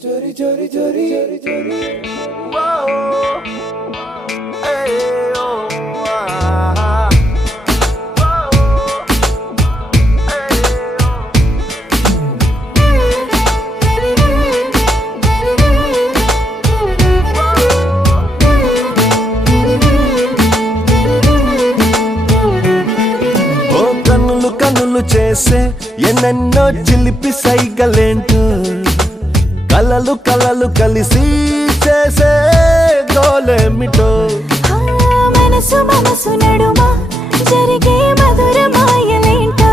Chori chori chori chori chori. Whoa, hey oh ah. Whoa, hey oh. Oh కన్నులు కన్నులు చేసే ఎన్నెన్నో చిలిపి సైగలేంటో కలలు కలలు కలిసి చేసే గోలేమిటో మనసు మనసు నడుమ జరిగే మధుర మాయలేంటో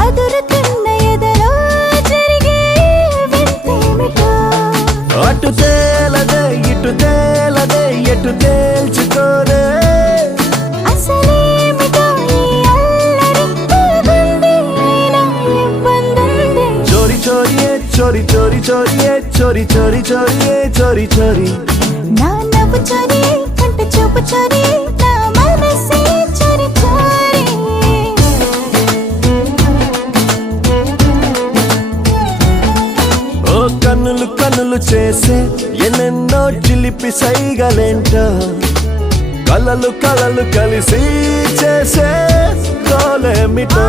అదురుతున్న ఎదలో జరిగే వింతేమిటో అటు తేలదే ఇటు తేలదే ఎటు తేల్చుకోరే అసలేమిటో ఈ అల్లరి తగుంది అయినా ఇబ్బందుంది చోరీ చోరీ చోరీ చోరీ చోరీ చోరీ చోరీ చోరీ చోరీ చోరీ నా నవ్వు చోరీ కంట చూపు చోరీ నా మనసే చోరీ చోరీ ఓ కన్నులు కన్నులు చేసే ఎన్నెన్నో చిలిపి సైగలేంటో కలలు కలలు కలిసి చేసే గోలేమిటో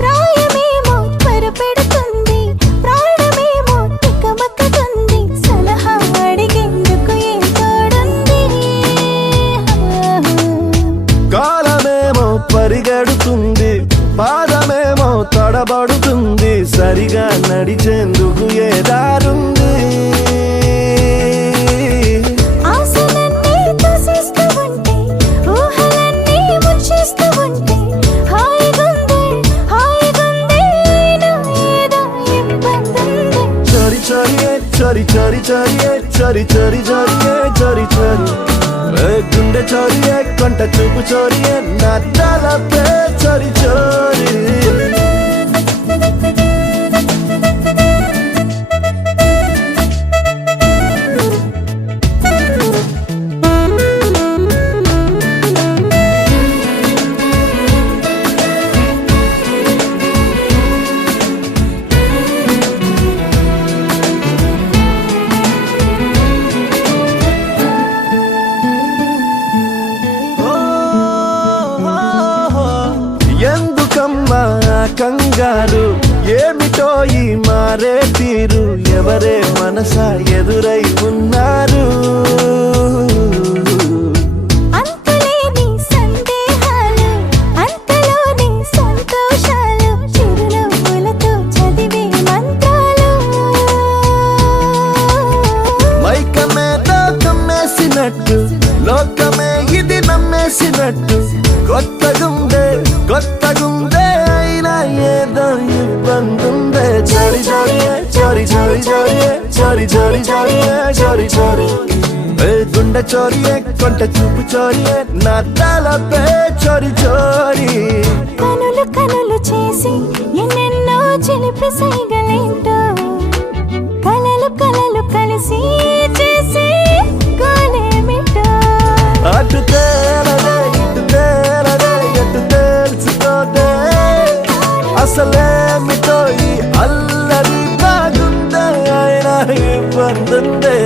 ప్రాయమేమో త్వరపెడుతుంది ప్రాణమేమో తికమకతుంది సలహా అడిగేందుకు ఏం తోడుంది కాలమేమో పరిగెడుతుంది పాదమేమో తడబడుతుంది సరిగా నడిచేందుకు ఏ దారుంది ఆశలన్నీ తోసేస్తూ ఉంటే ఊహలన్నీ ముంచేస్తూ ఉంటే హాయిగుంది హాయిగుంది అయినా ఏదో ఇబ్బందుంది చోరీ చోరీ చోరీ చోరీ చోరీ చోరీ చోరీ చోరీ చోరీ గుండె చోరీ కొంట చూపు చోరీ నా తలపే చోరీ చోరీ ఎందుకమ్మా కంగారు ఏమిటో ఈ మారే తీరు ఎవరే మనసా ఎదురై ఉన్నారు అంతులేని సందేహాలు అంతలోని సంతోషాలు చిరునవ్వులతో చదివే మంత్రాలు మైకమే కమ్మేసినట్టు లోకమే ఇది నమ్మేసినట్టు కొత్తగుందే కొత్తగుందే అయినా ఏదో ఇబ్బందుందే చోరీ చోరీ చోరీ చోరీ చోరీ చోరీ చోరీ చోరీ చోరీ గుండె చోరీ కొంట చూపు చోరీ నా తలపే చోరీ చోరీ కనులు కనులు చేసి ఎన్నెన్నో చిలిపి సైగలేంటో కలలు కలలు కలిసి చేసి గోలేమిటో అటు తేలదే ఇటు తేలదే ఎటు తేల్చుకోదే అసలేమిటో ఈ అల్లరి బాగుందే అయినా ఇబ్బందుందే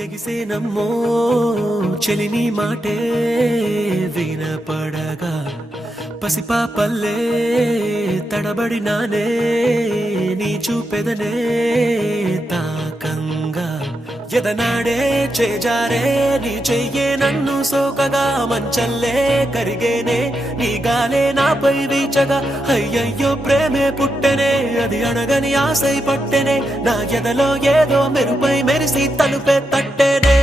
ఎగిసేనమ్మో చెలిని మాటే వినపడగా పసిపాపల్లే తడబడినానే నీ చూపెదనే తాకంగా ఎదనాడే చేజారే నీ చెయ్యే నన్ను సోకగా మంచల్లే కరిగేనే నీ గాలే నాపై వీచగా అయ్యయ్యో ప్రేమే పుట్టెనే అది అడగని ఆశై పట్టెనే నా ఎదలో ఏదో మెరుపై మెరిసి తలుపే తట్టెనే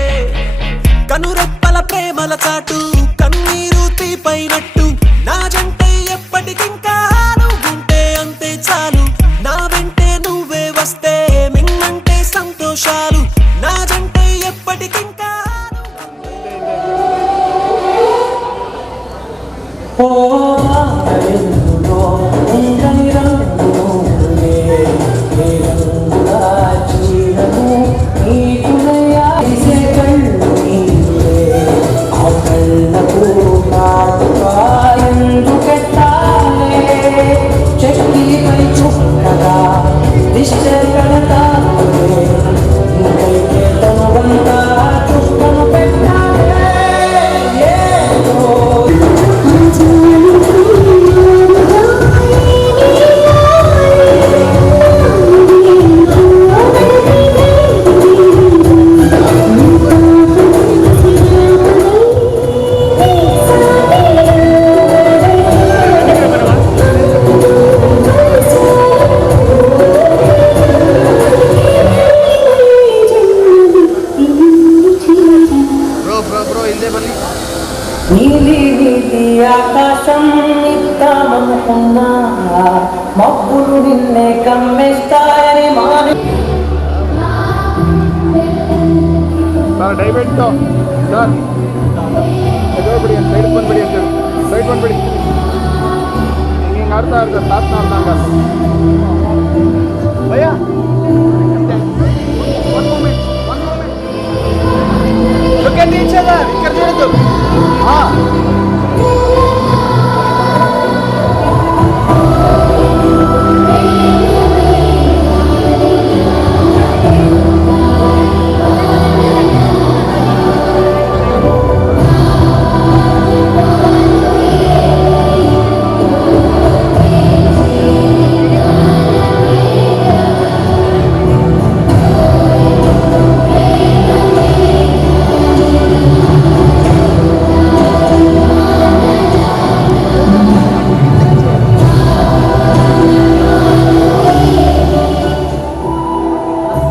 కనురెప్పల ప్రేమల చాటు కన్నీరు తీపైనట్టు నా జంటే ఎప్పటికింకా నువ్వుంటే అంతే చాలు నా వెంటే నువ్వే వస్తే మిన్నంటే సంతోషాలు నా జంటే ఎప్పటికింకా ఓ బారెందులో ఉంగని రంగు నువ్వే, ఏ రంగుల చీరను నీకునయా తీసే కళ్ళు నీవే, ఆ కళ్ళకు కాటుకా ఎందుకెట్టాలే, చెక్కిపై చుక్కగా దిష్ట కడతాలే, ఇంకైతే తనువంతా చుక్కను పెట్టాలే, ఏదో నీలి నీలి ఆకాశం ఇద్దామనుకున్నా, మబ్బులు నిన్నే కమ్మేస్తాయని మారి ಸರ್ ದಯವಿಟ್ಟು ಸರ್ ಎದುರುಬಿಡಿ ಅಂತ ಸೈಡ್ ಬಂದ್ಬಿಡಿ ಅಂತ ಸೈಡ್ ಬಂದ್ಬಿಡಿ ಹಿಂಗೆ ಆಡ್ತಾ ಇರ್ತಾರೆ ಸಾತ್ ಮಾಡ್ದಂಗ bhaiya Look at each other. ఇక్కడ చూడదు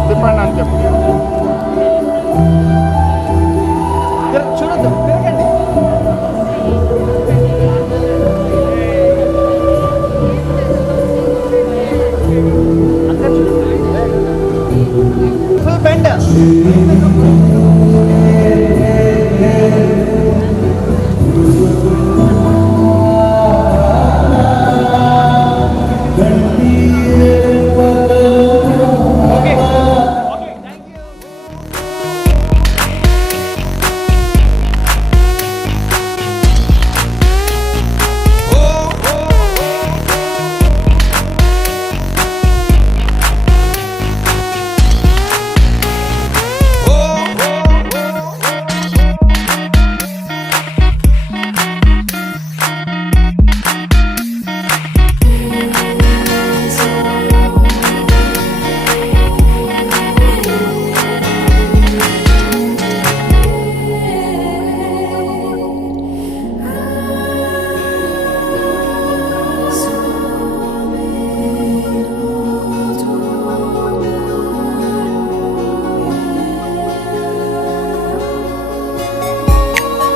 తిప్పండి అని చెప్పు చూడద్దు తిరగండి ఫుల్ బెండ్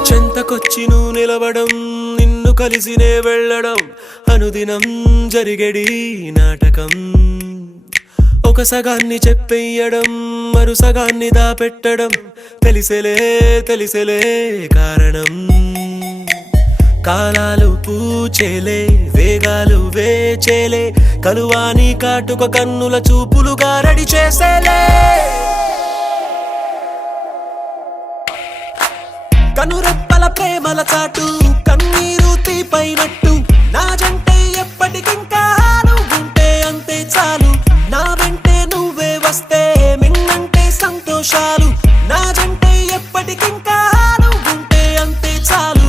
చెంతకొచ్చి నువ్వు నిలవడం, నిన్ను కలిసినే వెళ్ళడం, అనుదినం జరిగేడి నాటకం. ఒక సగాన్ని చెప్పేయడం, మరు సగాన్ని దాపెట్టడం, తెలిసేలే తెలిసేలే కారణం. కాలాలు పూచేలే, వేగాలు వేచేలే, కలువాని కాటుక కన్నుల చూపులుగా రెడీ చేసేలే. కనురెప్పల ప్రేమల చాటు, కన్నీరు తీపైనట్టు, నా జంటే ఎప్పటికింకా నువ్వుంటే అంతే చాలు. నా వెంటే నువ్వే వస్తే మిన్నంటే సంతోషాలు, నా జంటే ఎప్పటికింకా నువ్వుంటే అంతే చాలు.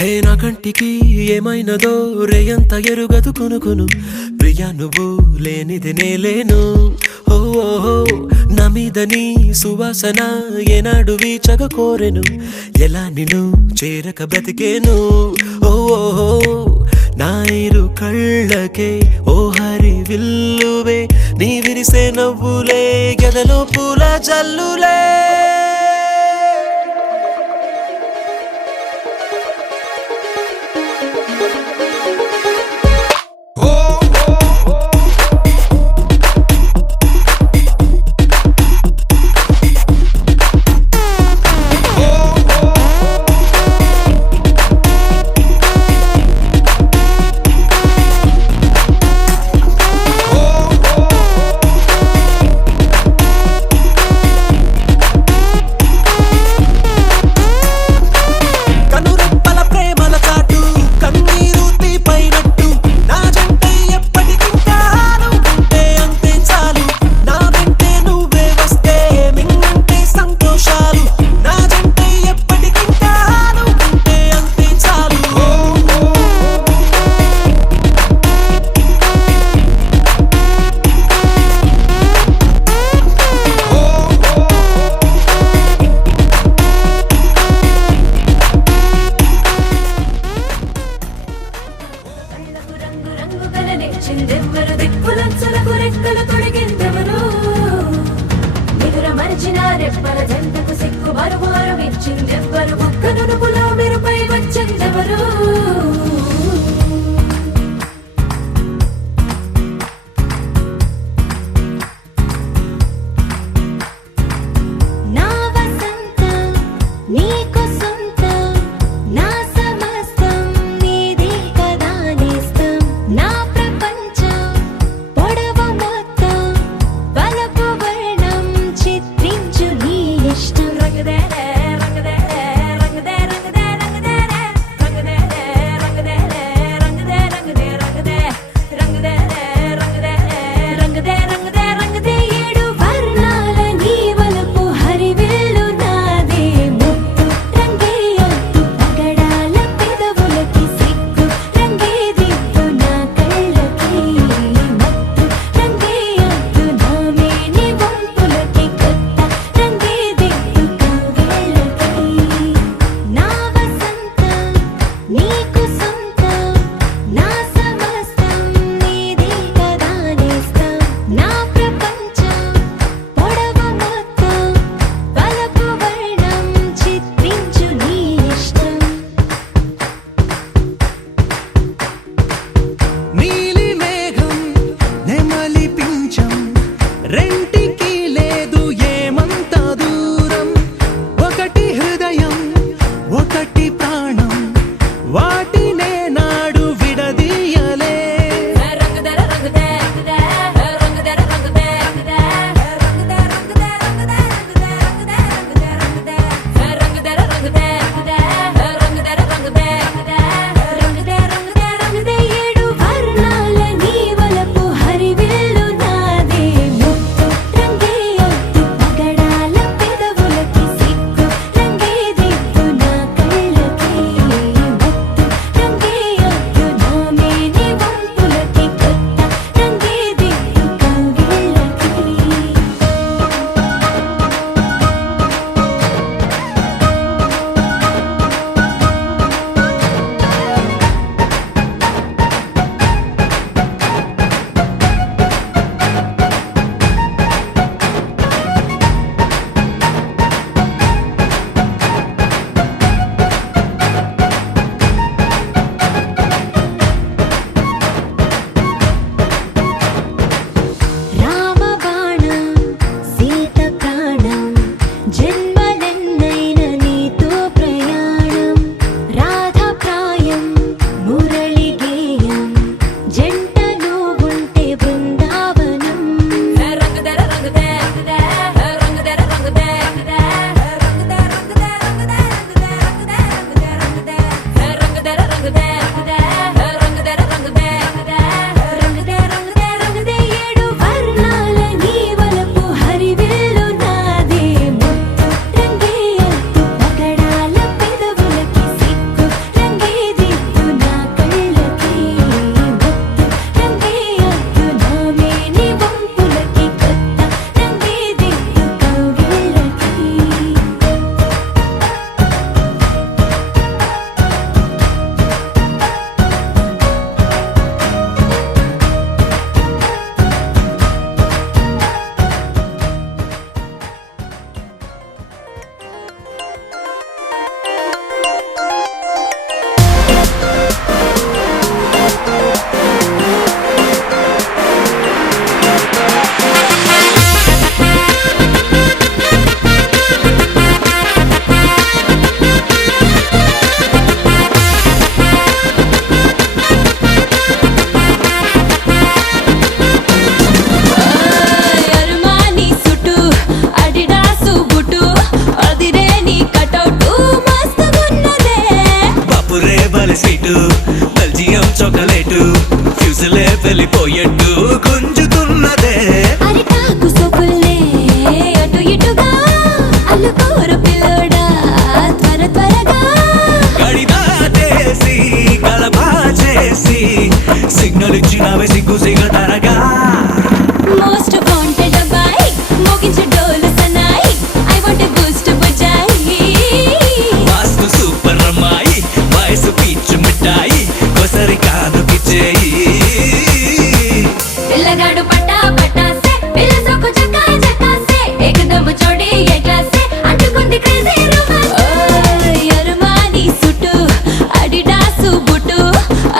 హే నా కంటికి ఏమైనదో రేయంత ఎరుగదు కొనుకును ప్రియా నువ్వు లేనిది నేలేను ఓ ఓ, ఓ, నా మీద నీ సువాసన ఏనాడు వీచగ కోరెను ఎలా నిన్ను చేరక బ్రతికేను ఓ ఓ, ఓ, నా ఇరు కళ్ళకే ఓ హరి విల్లువే నీ విరిసే నవ్వులే గెదలో పూల జల్లులే వెళ్ళిపోయేట్టు గుంజుతున్నదే అరిటాకు సొకుల్లే అటు ఇటుగా అల్లుకోరు పిల్లోడా త్వర త్వరగా గడిదాటేసి కలబా చేసి సిగ్నల్ ఇచ్చినవే సిగ్గు సిగతరగా మోస్ట్ వాంటెడ్ అబ్బాయి మోగించు డోలు సన్నాయి I want Boost Bujjai vastu super అమ్మాయి వయసు పీచు మిఠాయి కొసరి కానుకిచ్చేయి పిల్లగాడు పట్టా పట్టాసే పిల్ల సోకు చక్కాయ చక్కాసే ఏకదమ్ చోడి ఏ క్లాసే అంటుకుంది క్రేజీ రొమాన్స్ యరమాని సుట్టు అడిడాసు బుట్టు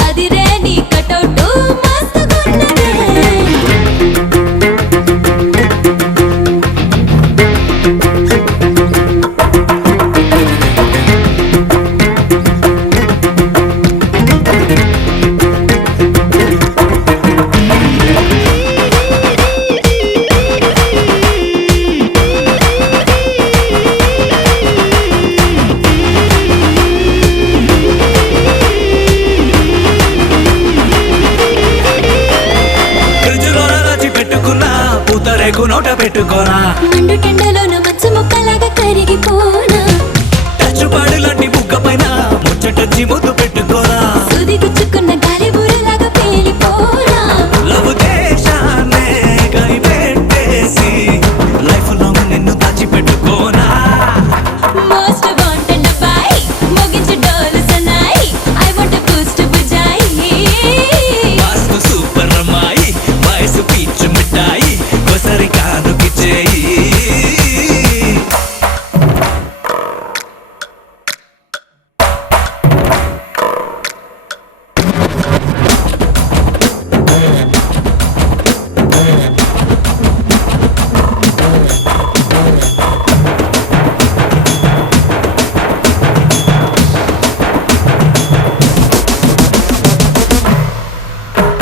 అదిరే నీ కటౌట్ మస్తుగున్నదే ఫ్రిడ్జ్లో రాచి పెట్టుకున్నా పూతరేకు నోట పెట్టుకోనా మండు టెండలోన మచ్చ ముక్కలాగా కరిగిపోనా టచ్చుపాడు లాంటి బుగ్గ పైన ముచ్చటొచ్చి ముద్దు పెట్టుకోనా సుది గుచ్చుకున్న గాలి బూరలాగా పేలిపోనా లవ్ దేశాన్నే కనిపెట్టేసి లైఫ్ లాంగ్ నిన్ను దాచి పెట్టుకోనా మోస్ట్ వాంటెడ్ అబ్బాయి మోగించు డోలు సన్నాయి I want Boost Bujjai vastu super అమ్మాయి వయసు పీచు మిఠాయి కొసరి కానుకిచ్చేయి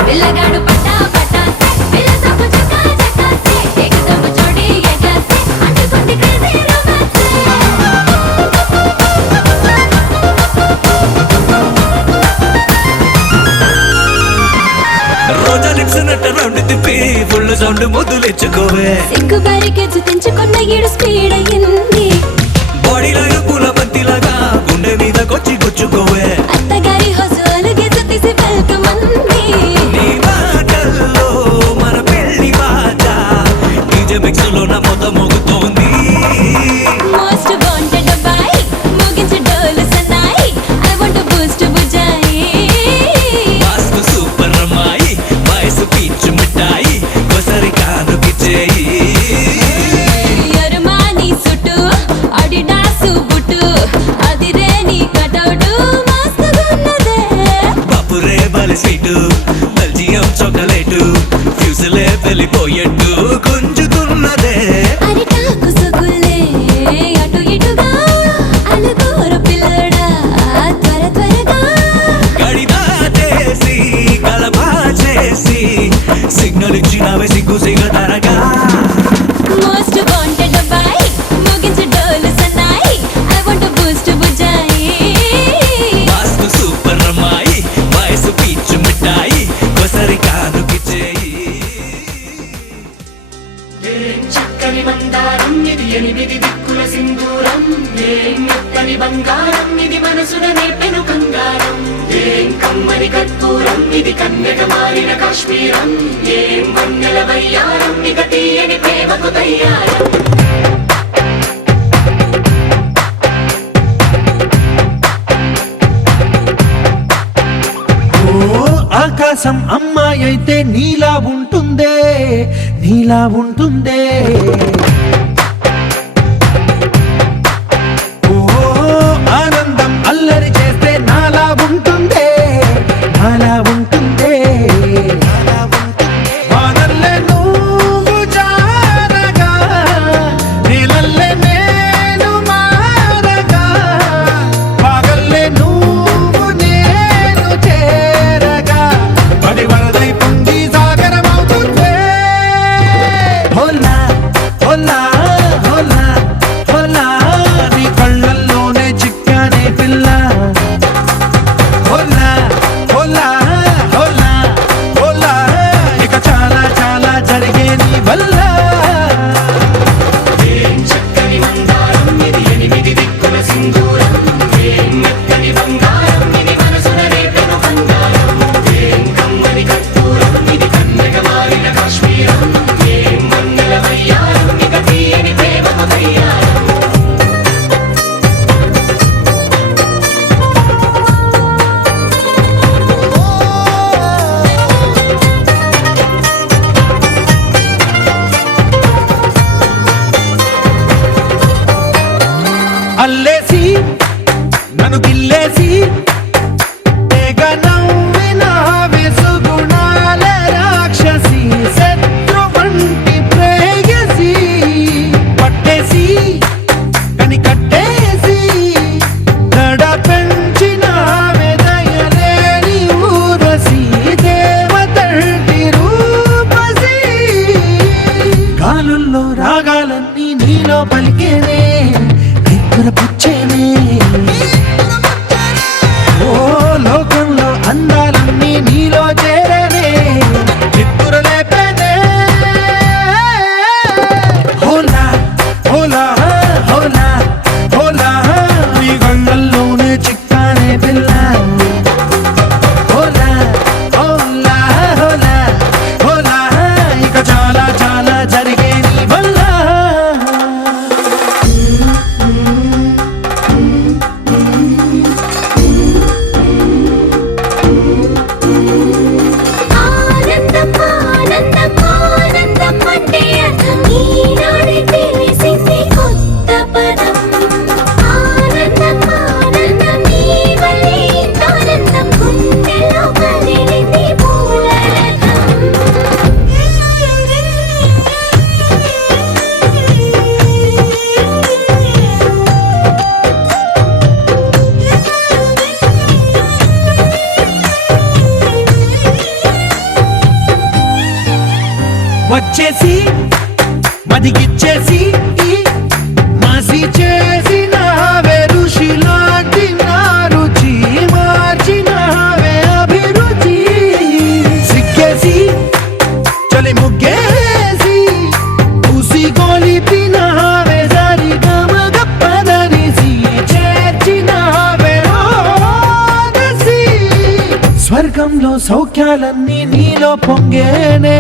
పిల్లగాడు పట్టా పట్టాసే పిల్ల సోకు చక్కాయ చక్కాసే ఏకదమ్ చోడి ఏ క్లాసే అంటుకుంది క్రేజీ రొమాన్స్ రోజా లిప్స్ నట్ట రౌండ్ తిప్పి ఫుల్ సౌండ్ ముద్దులెచ్చుకోవే సిగ్గు బారికేజు తెంచుకున్న ఈడు స్పీడ్ అయ్యింది బాడీలో పూల బంతిలాగా గుండె మీదకొచ్చి గుచ్చుకోవే అత్తగారి హౌస్ అలుగేజు తీసి వెల్కమ్ అంది నీ మాటల్లో మన పెళ్లి బాజా డీజే మిక్స్ లో నా మొత్తం మోగుతోంది మోస్ట్ వాంటెడ్ అబ్బాయి మోగించు డోలు సన్నాయి I want Boost Bujjai vastu super అమ్మాయి వయసు పీచు మిఠాయి కొసరి కానుకిచ్చేయి యరమాని సుట్టు అడిడాసు బుట్టు అదిరే నీ కటౌట్ మస్తుగున్నదే పప్పురే బలి స్వీటు బెల్జియం చాక్లెట్ ఫ్యూజులే వెళ్ళిపోయేట్టు గుంజుతున్నదే అరిటాకు సొకుల్లే అటు ఇటుగా అలుగోరు పిల్లడా త్వర త్వరగా గడిదాటేసి కలబా చేసి సిగ్నల్ ఇచ్చినవే సిగ్గు సిగతరగా మోస్ట్ వాంటెడ్ అబ్బాయి మోగించు డోలు సన్నాయి I want Boost Bujjai vastu super అమ్మాయి వయసు పీచు మిఠాయి కొసరి కానుకిచ్చేయి చక్కని మందారం ఇది ఎనిమిది దిక్కుల సింధూరం ఏం మెత్తని బంగారం ఇది మనసున నేర్పెను కంగారం ఏం కమ్మని కర్పూరం ఇది కన్నెగ మారిన కాశ్మీరం ఏం వన్నెల వయ్యారం ఇక తీయని ప్రేమకు తయ్యారం ఓ ఆకాశం అమ్మాయి అయితే నీలా ఉంటుందే నీలా ఉంటుందే ఓ ఆనందం అల్లరి చేస్తే నాలా ఉంటుందే నాలా ఉంటుందే వానల్లే నువ్వు జారగా నీలల్లే నేను మారగా పగల్లే నువ్వు నేను చేరగా పడి వరదై పొంగి సాగరమవుతుందే హోలా హోలా అల్లేసి నన్ను గిల్లేసి తెగ నవ్విన వెసుగుణాల రాక్షసి శత్రు వంటి ప్రేయసి పట్టేసి కని కట్టేసి గడ పెంచిన వెదయలేని ఊరసి దేవతల్లి రూపసి గాలుల్లో రాగాలన్నీ నీలో పలికేనే పుచ్చేనే ఓ లోకంలో అందాలన్నీ నీలో చేరనే చిత్తురలేపేనే హోలా హోలా హోలా హోలా నీ గంగల్లోనే చిక్కానే పిల్ల హోలా హోలా హోలా హోలా ఇక చాలా చాలా జరిగే నీ వల్ల ఆనందం ఆనందం ఆనందం అంటే అర్థం ఈనాడే తెలిసింది కొత్త పదం ఆనందం ఆనందం నీ వల్లే ఇంత ఆనందం గుండెల్లో కదిలింది వచ్చేసి మదిగిచ్చేసి మాసి చేసిన ఋషి లాంటి నా రుచి మార్చినవే అభిరుచి సిక్కేసి చలి ముగ్గేసి పూసి గోలిపినవే సరి గమ గప్పదనిసి చేర్చినవే ఓదసి స్వర్గంలో సౌఖ్యాలన్నీ నీలో పొంగేనే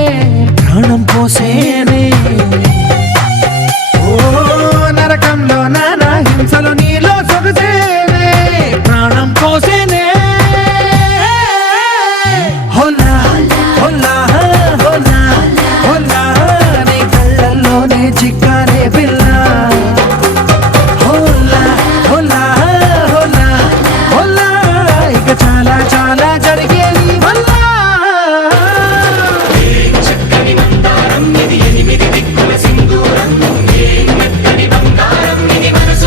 ప్రాణం పోసేనే ఓ నరకంలో నానా హింసలు నీలో సొగసేనే ప్రాణం పోసేనే హోలా హోలా హోలా హోలా నీ కళ్ళల్లోనే చిక్కానే పిల్ల హోలా హోలా హోలా హోలా ఇక చాలా చాలా జరిగే నీ వల్ల చక్కని మందారం ఇది ఎనిమిది దిక్కుల సింధూరం ఏ మెత్తని బంగారం ఇది మనసు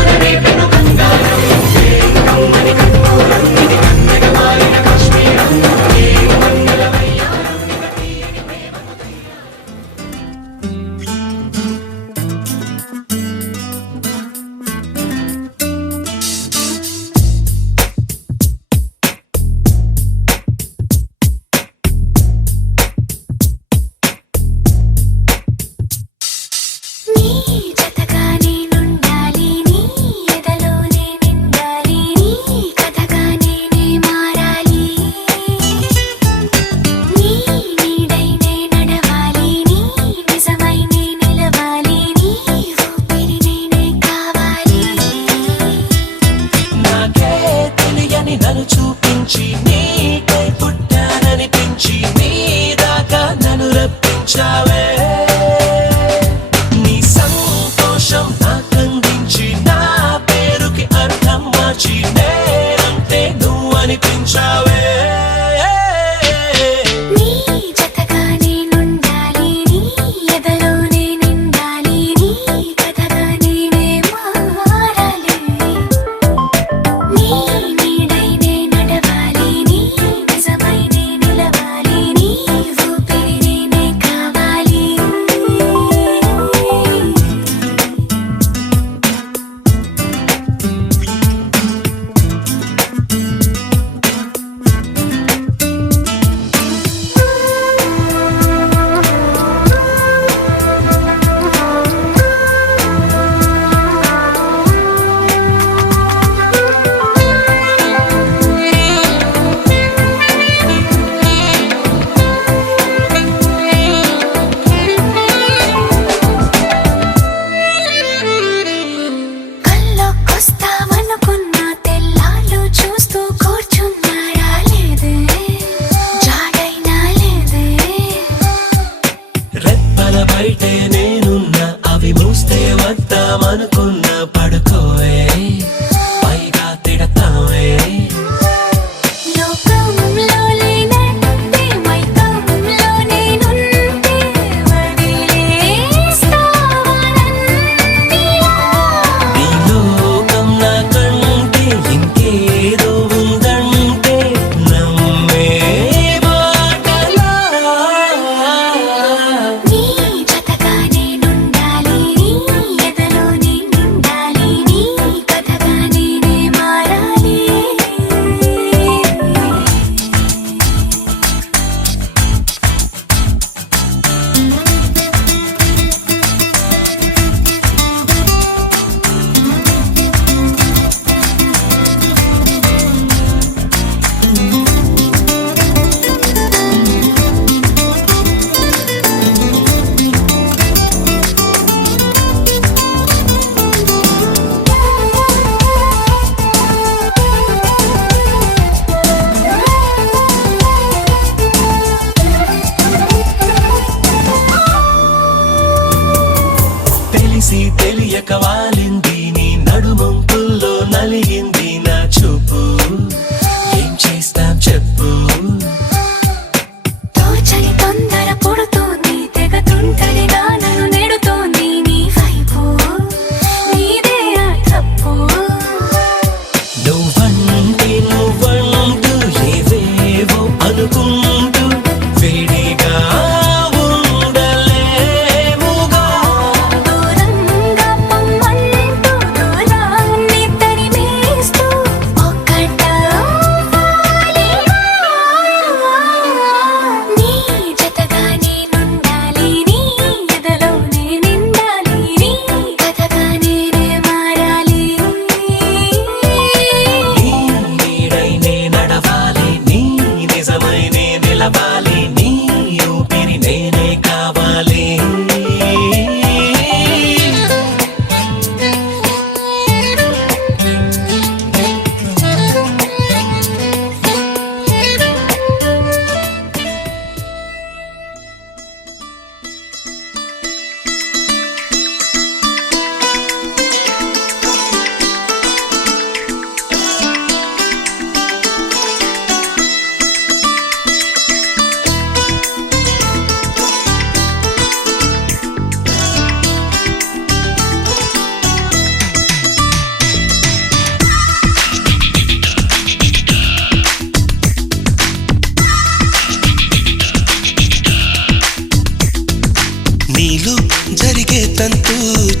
తంతు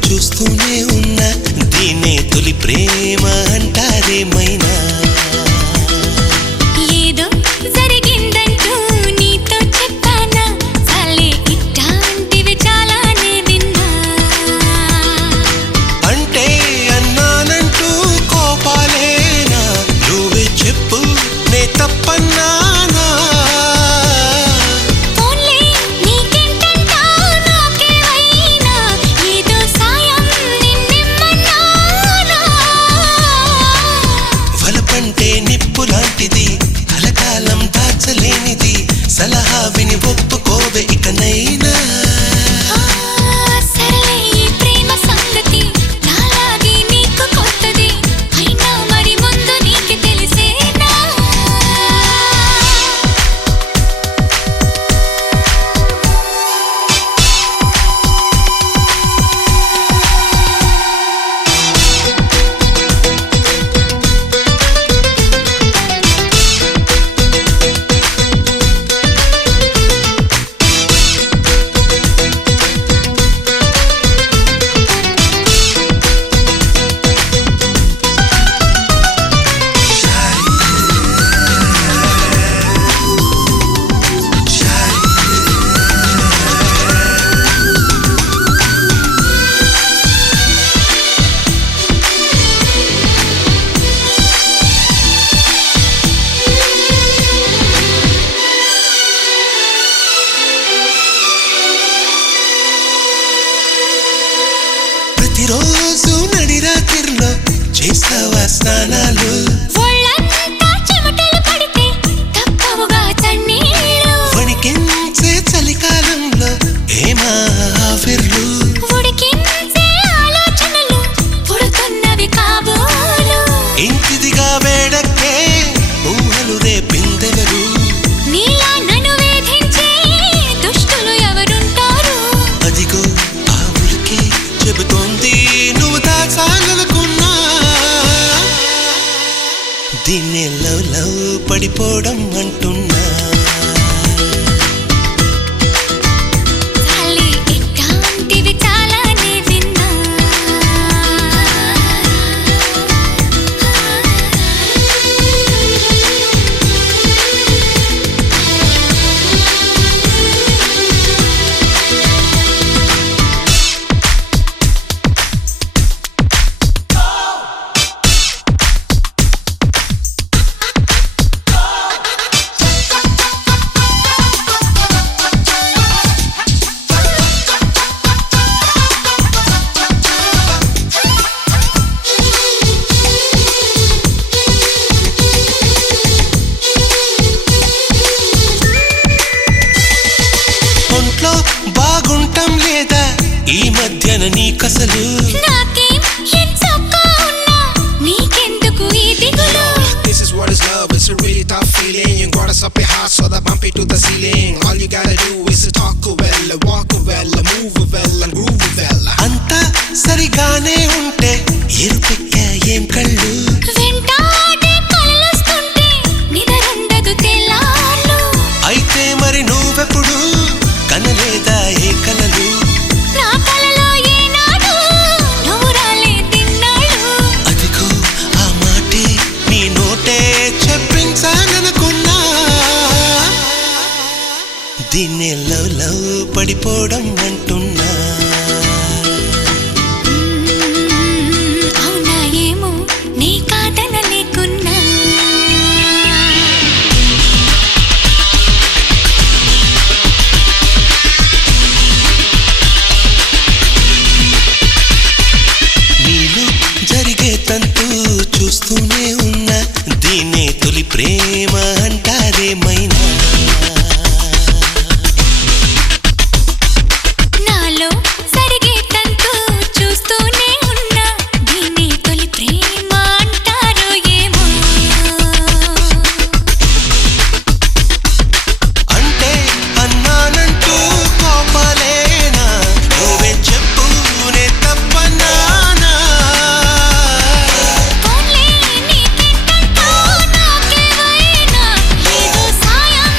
చూస్తూనే ఉన్నా దీనే తొలి ప్రేమ అంటారేమైనా ఏదో జరిగిందంటూ నీతో చెప్పానా చాలే ఇట్లాంటివి చాలానే విన్నా అంటే అన్నానంటూ కోపాలేనా నువ్వే చెప్పు నే తప్పన్నానా ఫోన్లే నీకెంటంటా నాకేమైనా ఏదో సాయం నిన్నెమ్మన్నానా వలపంటే నిప్పు లాంటిది కలకాలం దాచలేనిది సలహా విని ఒప్పుకోవే ఇకనైనా సరేలే ఈ ప్రేమ సంగతి నాలాగే నీకు కొత్తది అయినా మరి ముందు నీకు తెలిసేనా ప్రతిరోజు నడిరాత్రిలో చేస్తావా స్నానాలు ఒళ్ళంతా చెమటలు పడితే తప్పవుగా చన్నీళ్ళు వణికించే చలికాలంలో ఏమా ఆఫిర్లు ఉడికించే ఆలోచనలు పుడుతున్నవి కాబోలు ఇంటిదిగా వేడక్కే ఊహలు రేపిందెవరు నీలా నన్ను వేధించే దుష్టులు ఎవరుంటారు అదిగో ఆ ఉలికే చెబుతోంది నువ్వు దాచాలనుకున్నా దీన్నే లవ్ లవ్ పడిపోవడం అంటున్నా చాలే ఇట్లాంటివి చాలానే విన్నా ఒంట్లో బాగుంటాం లేదా ఈ మధ్యన నీకసలు నాకేం ఎంచక్కా ఉన్నా నీకెందుకు ఈ దిగులు This is what is love, it's a really tough feeling. You got us up your heart so that bump it to the ceiling. All you gotta do is to talk well, walk well, move well, and groove well. అంతా సరిగానే ఉంటే ఎరుపెక్క ఏం కళ్ళు వెంటాడే కలలొస్తుంటే నిదరుండదు తెల్లార్లు అయితే మరి నువ్వెప్పుడు కనలేదా ఏ కలలు నా కలలో ఏనాడు నువ్వు రాలే తిన్నాడు అదిగో ఆ మాటే నీ నోటే చెప్పించాలనుకున్నా దీన్నే లవ్ లవ్ పడిపోవడం అంటున్నా అవునా ఏమో నీ కాదన లేకున్నా నీలో జరిగే తంతు చూస్తూనే ఉన్నా దీన్నే తొలి ప్రేమ అంటారేమైనా నాలో సరిగే తంతు చూస్తూనే ఉన్నా దీన్ని తొలి ప్రేమ అంటారు ఏమో అంటే అన్నానంటూ కోపాలేనా నువ్వే చెప్పు నే తప్పన్నానా ఫోన్లే నీకెంటంటా నాకేమైనా ఏదో సాయం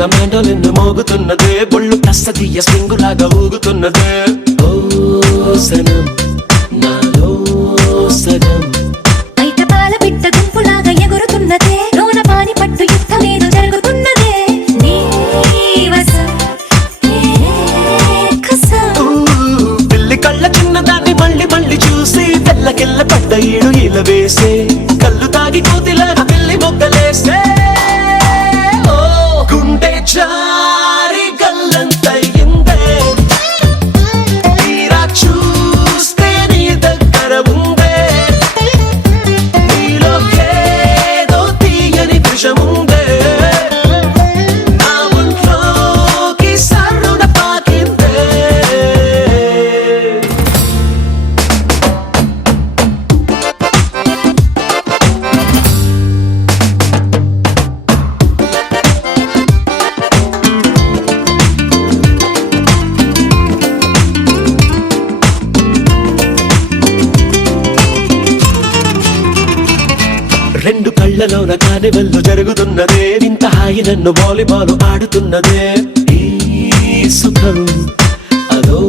గుండెలోన మ్యాండోలిన్ మోగుతున్నదే బొళ్ళు కస్తదీయ స్ప్రింగులాగా ఊగుతున్నదే ఓ సనం నాలో సగం బయట పాల పిట్ట గుంపులాగా ఎగురుతున్నదే లోన పాని పట్టు యుద్ధమేదో జరుగుతున్నదే నీ వసం పిల్లి కళ్ళ చిన్నదాన్ని మళ్ళీ మళ్ళీ చూసి తెల్లకెళ్ళ పడ్డ ఈడు ఇలా వేసే కళ్ళు తాగి కోతిలాగా పిల్లి మొగ్గలేసే గుండె జారి గల్లంతయిందే తీరా చూస్తే నీ దగ్గర ఉందే నీలో ఏదో తీయని విషముందే నా ఒంట్లోకి సర్రున పాకిందే రెండు కళ్ళలోన కానివల్లు జరుగుతున్నదే ఇంత హాయి నన్ను వాలీబాల్ ఆడుతున్నదే ఈ సుఖం అదో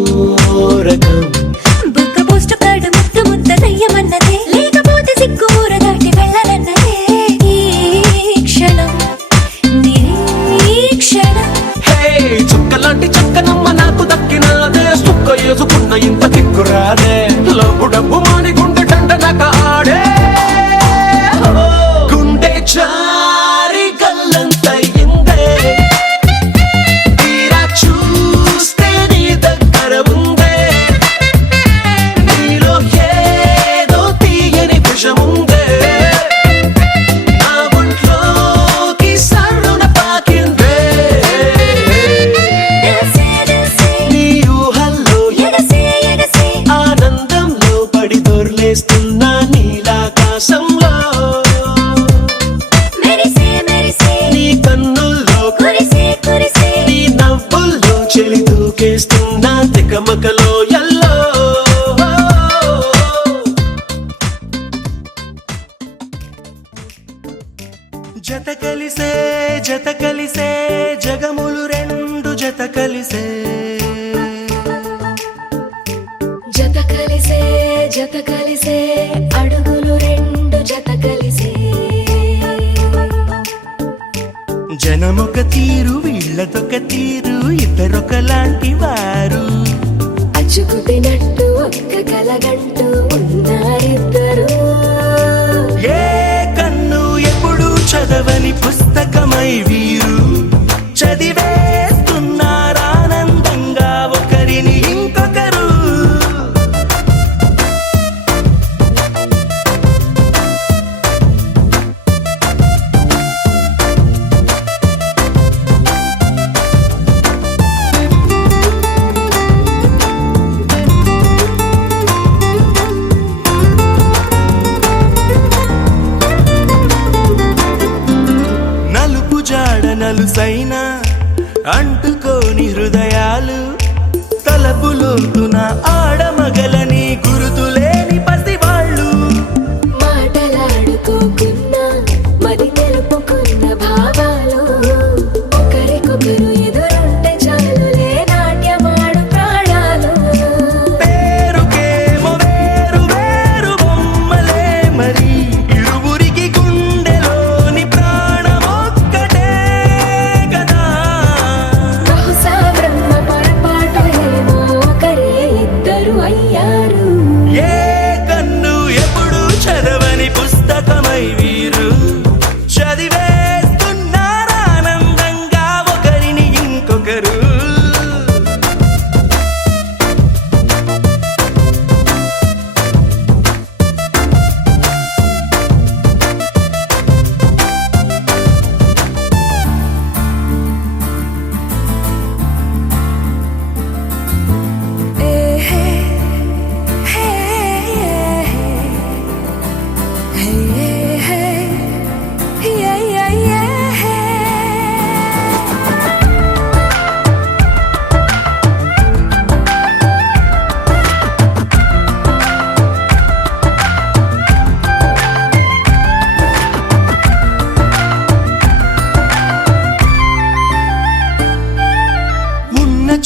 రకం బుక్క పోస్ట్ కార్డు ముద్దు ముద్ద దయ్యమన్నదే లేకపోతే సిగ్గు ఊర దాటి వెళ్ళాలన్నదే ఈ క్షణం నిరీక్షణం హే చుక్కలాంటి చక్కనమ్మ నాకు దక్కినాదే సుక్క వేసుకున్న ఇంత కిక్కురాదే లబ్బు డబ్బు మాని గుండె దండనక ఆడే గుండె జారి గల్లంతయిందే తీరా చూస్తే నీ దగ్గర ఉందే నీలో ఏదో తీయని విషముందే నా ఒంట్లోకి సర్రున పాకిందే నీ ఊహల్లో ఆనందంలో పడి దొర్లేస్తున్నా నీలాకాశంలో నీ కన్నుల్లో నీ నవ్వుల్లో చెలి దూకేస్తున్నా తికమకలో ఎల్లో జత కలిసే జగములు రెండు జత కలిసే జత కలిసే అడుగులు రెండు జత కలిసే జనమొక తీరు వీళ్ళదొక తీరు ఇద్దరొకలాంటి వారు అచ్చుకుతినట్టు ఒక్క కలగంటూ ఉన్నారిద్దరు ఏ కన్ను ఎప్పుడు చదవని పుస్తకమై వీరు చదివేస్తున్నారానందంగా ఒకరిని ఇంకొకరు నలుపు జాడ నలుసైన అంటుకోని హృదయాలు తలపులోతున ఆడమగలని గురుతులేని పసివాళ్ళు మాటలాడుకోకున్నా మరి తెలుపుకున్న భావాలు ఒకరికొకరు ఎదురుంటే చాలులే నాట్యమాడు ప్రాణాలు పేరుకేమో వేరు వేరు బొమ్మలే మరి ఇరువురికి గుండెలోని ప్రాణమొక్కటే కదా బహుశా బ్రహ్మ పొరపాటు ఏమో ఒకరే ఇద్దరు అయ్యారు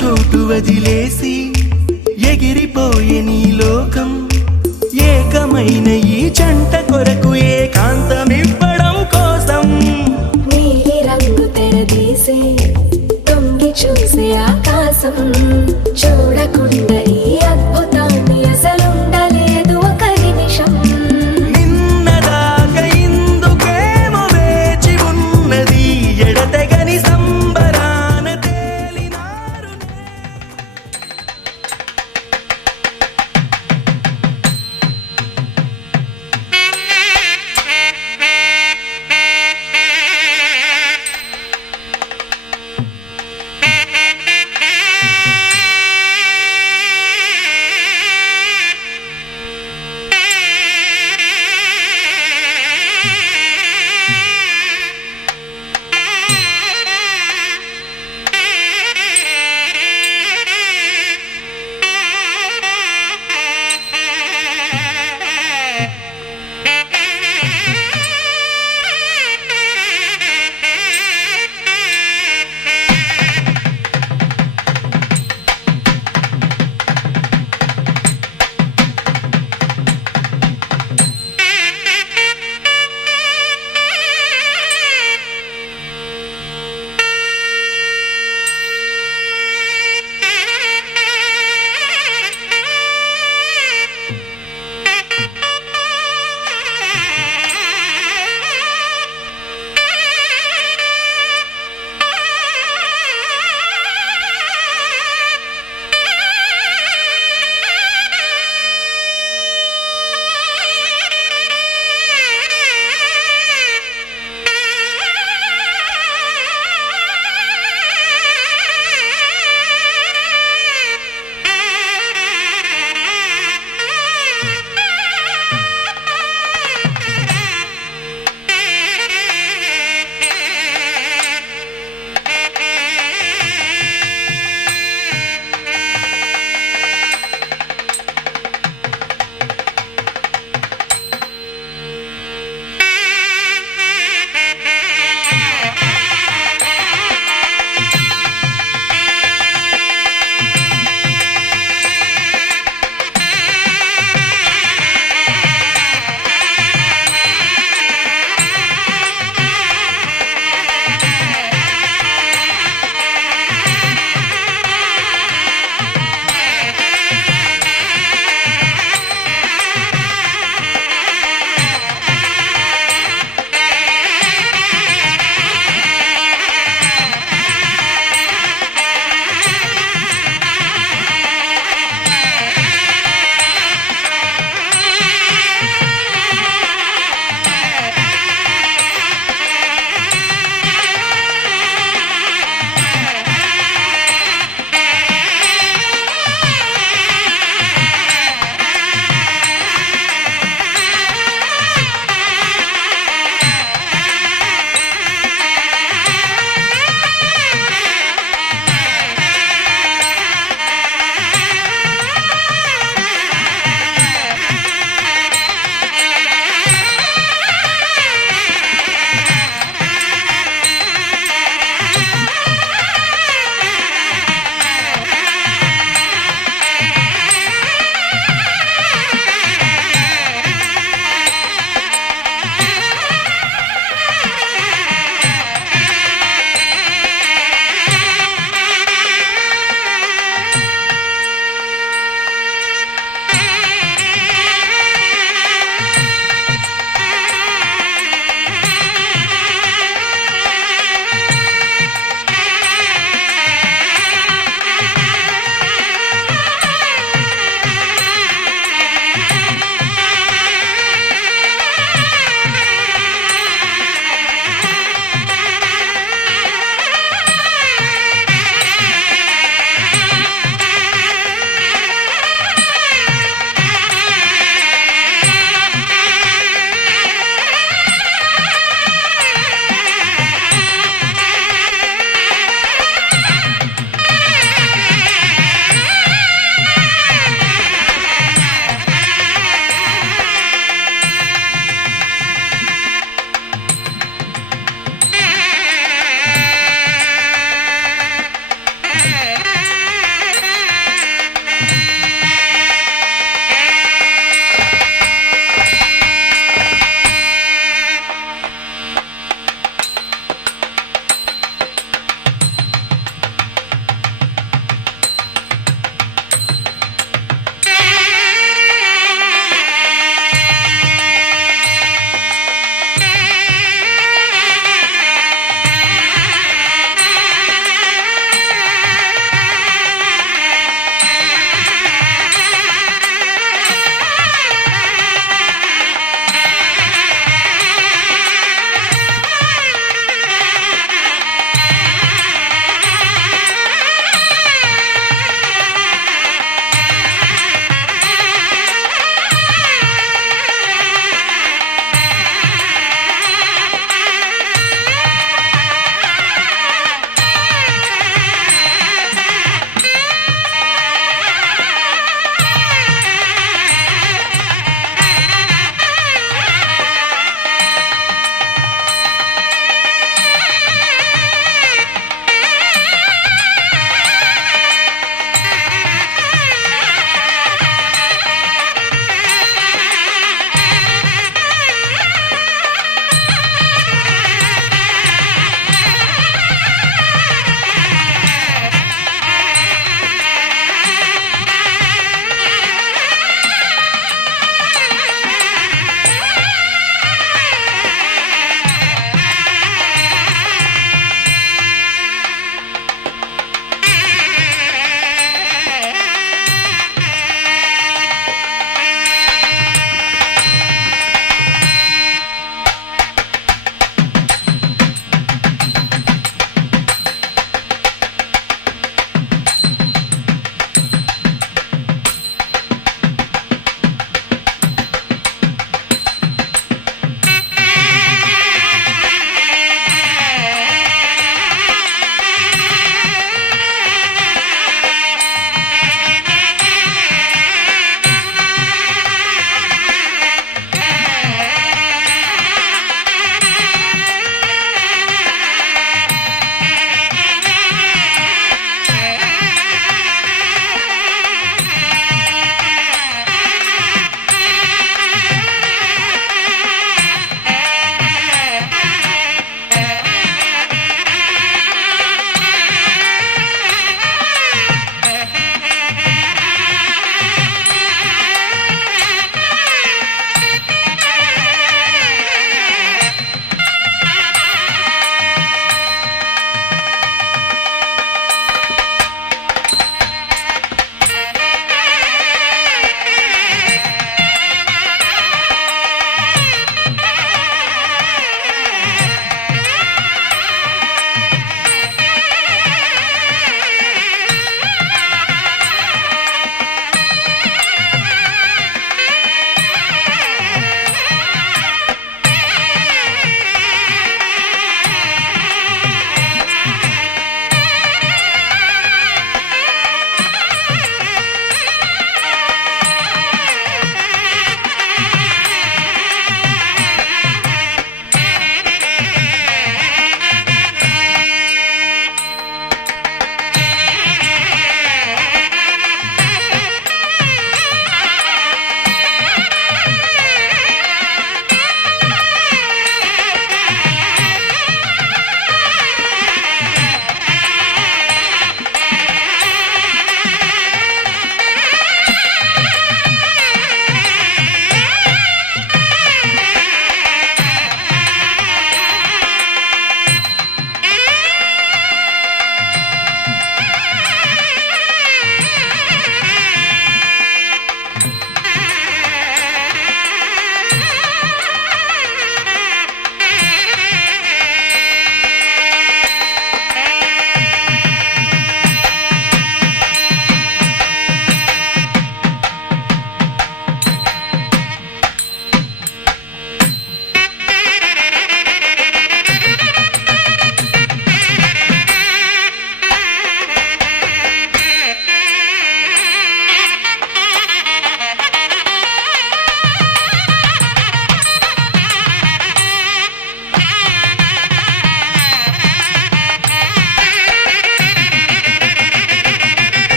చోటు వదిలేసి ఎగిరిపోయే నీ లోకం ఏకమైన ఈ జంట కొరకు ఏకాంతమివ్వడం కోసం నీలి రంగు తెరదీసే తొంగి చూసే ఆకాశం చూడకుండా ఈ అద్భుతాన్ని అసలు